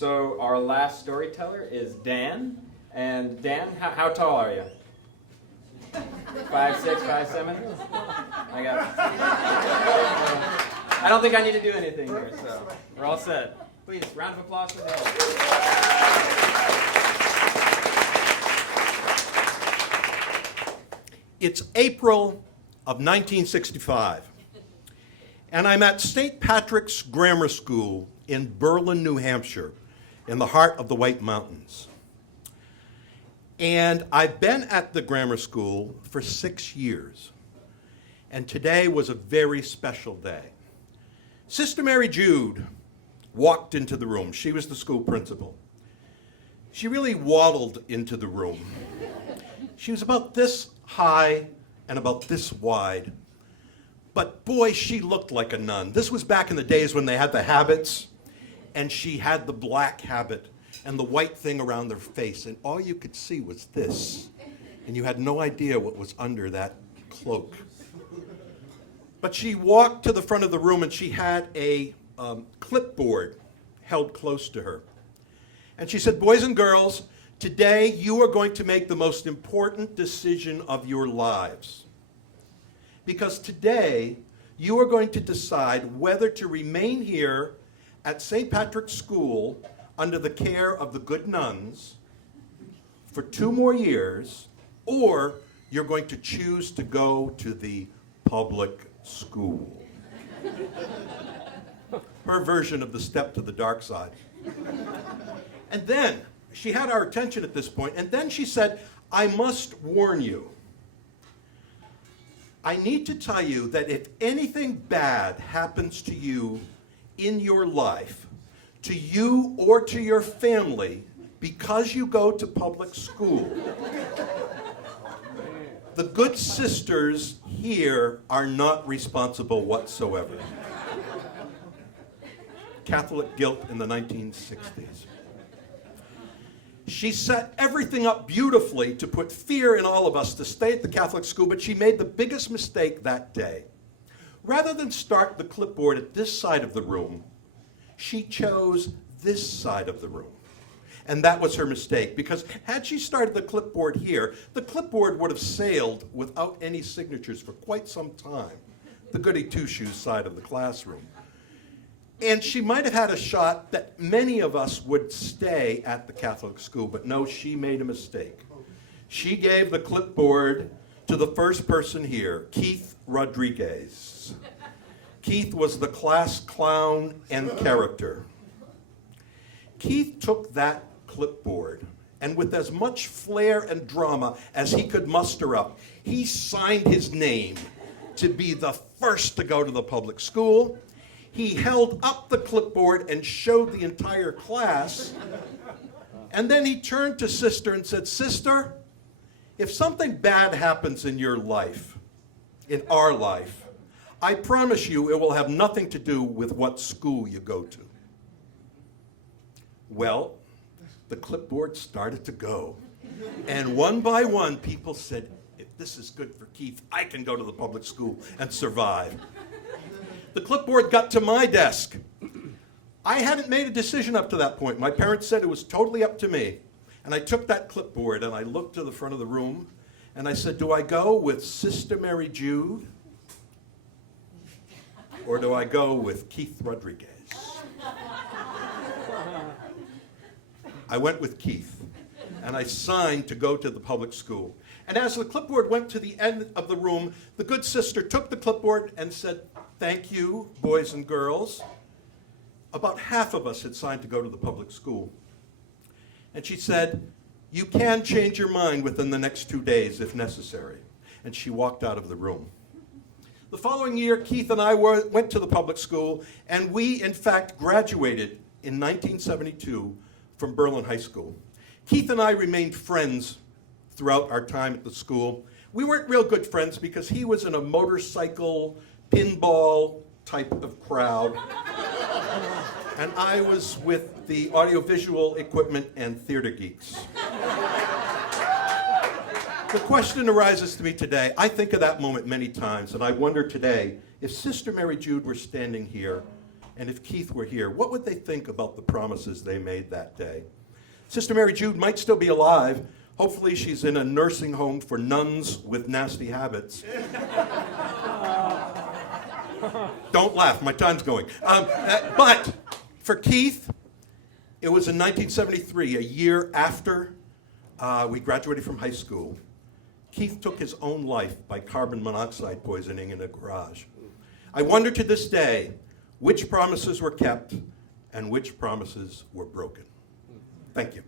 So our last storyteller is Dan. And Dan, how tall are you? 5'6", 5'7"? I got it. I don't think I need to do anything here, so we're all set. Please, round of applause for Dan. It's April of 1965, and I'm at St. Patrick's Grammar School in Berlin, New Hampshire, in the heart of the White Mountains. And I've been at the grammar school for 6 years, and today was a very special day. Sister Mary Jude walked into the room. She was the school principal. She really waddled into the room. She was about this high and about this wide, but boy, she looked like a nun. This was back in the days when they had the habits, and she had the black habit and the white thing around their face, and all you could see was this, and you had no idea what was under that cloak. But she walked to the front of the room, and she had a clipboard held close to her. And she said, "Boys and girls, today you are going to make the most important decision of your lives. Because today you are going to decide whether to remain here at St. Patrick's School under the care of the good nuns for 2 more years, or you're going to choose to go to the public school." Her version of the step to the dark side. And then, she had our attention at this point, and then she said, "I must warn you. I need to tell you that if anything bad happens to you in your life, to you or to your family, because you go to public school, the good sisters here are not responsible whatsoever." Catholic guilt in the 1960s. She set everything up beautifully to put fear in all of us to stay at the Catholic school, but she made the biggest mistake that day. Rather than start the clipboard at this side of the room, she chose this side of the room. And that was her mistake, because had she started the clipboard here, the clipboard would have sailed without any signatures for quite some time, the goody two-shoes side of the classroom. And she might have had a shot that many of us would stay at the Catholic school, but no, she made a mistake. She gave the clipboard to the first person here, Keith Rodriguez. Keith was the class clown and character. Keith took that clipboard, and with as much flair and drama as he could muster up, he signed his name to be the first to go to the public school. He held up the clipboard and showed the entire class. And then he turned to Sister and said, "Sister, if something bad happens in your life, in our life, I promise you it will have nothing to do with what school you go to." Well, the clipboard started to go. And one by one, people said, "If this is good for Keith, I can go to the public school and survive." The clipboard got to my desk. I hadn't made a decision up to that point. My parents said it was totally up to me. And I took that clipboard and I looked to the front of the room and I said, "Do I go with Sister Mary Jude or do I go with Keith Rodriguez?" I went with Keith, and I signed to go to the public school. And as the clipboard went to the end of the room, the good sister took the clipboard and said, "Thank you, boys and girls." About half of us had signed to go to the public school. And she said, "You can change your mind within the next 2 days if necessary." And she walked out of the room. The following year, Keith and I went to the public school, and we, in fact, graduated in 1972 from Berlin High School. Keith and I remained friends throughout our time at the school. We weren't real good friends because he was in a motorcycle, pinball type of crowd, and I was with the audiovisual equipment and theater geeks. The question arises to me today. I think of that moment many times, and I wonder today, if Sister Mary Jude were standing here, And if Keith were here, what would they think about the promises they made that day? Sister Mary Jude might still be alive. Hopefully she's in a nursing home for nuns with nasty habits. Don't laugh, my time's going. But for Keith, it was in 1973, a year after we graduated from high school. Keith took his own life by carbon monoxide poisoning in a garage. I wonder to this day which promises were kept and which promises were broken. Thank you.